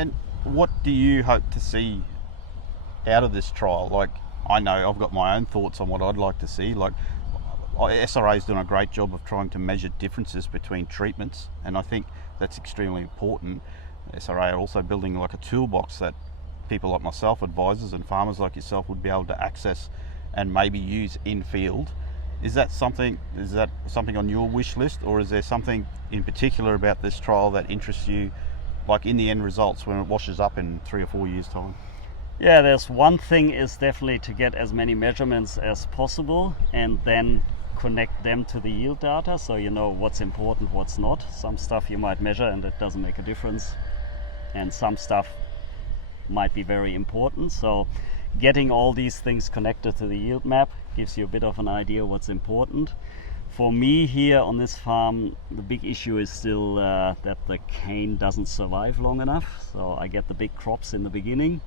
And what do you hope to see out of this trial? Like, I know I've got my own thoughts on what I'd like to see. Like, SRA's doing a great job of trying to measure differences between treatments, and I think that's extremely important. SRA are also building like a toolbox that people like myself, advisors and farmers like yourself, would be able to access and maybe use in field. Is that something on your wish list, or is there something in particular about this trial that interests you, like in the end results when it washes up in 3 or 4 years' time? Yeah, there's one thing is definitely to get as many measurements as possible and then connect them to the yield data, so you know what's important, what's not. Some stuff you might measure and it doesn't make a difference, and some stuff might be very important. So getting all these things connected to the yield map gives you a bit of an idea what's important. For me here on this farm, the big issue is still that the cane doesn't survive long enough. So I get the big crops in the beginning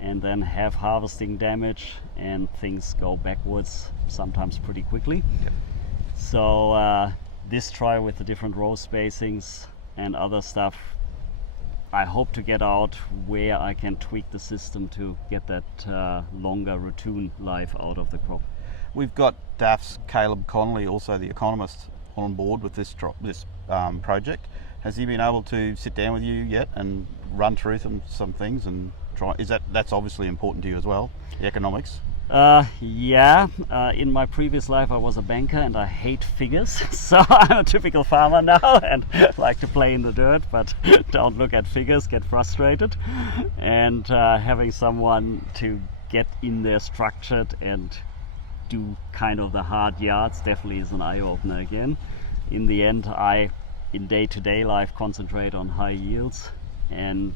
and then have harvesting damage, and things go backwards sometimes pretty quickly. Yep. So this trial with the different row spacings and other stuff, I hope to get out where I can tweak the system to get that longer ratoon life out of the crop. We've got DAF's Caleb Connolly, also the economist, on board with this project. Has he been able to sit down with you yet and run through some things and try? That's obviously important to you as well, the economics? Yeah. In my previous life I was a banker and I hate figures, so I'm a typical farmer now and like to play in the dirt, but don't look at figures, get frustrated. And having someone to get in there structured and do kind of the hard yards definitely is an eye-opener again. In the end, I, in day-to-day life, concentrate on high yields, and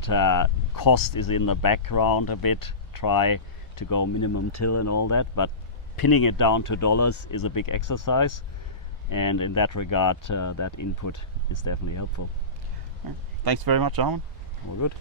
cost is in the background a bit. Try to go minimum till and all that, but pinning it down to dollars is a big exercise, and in that regard that input is definitely helpful. Thanks very much, Armin. All good.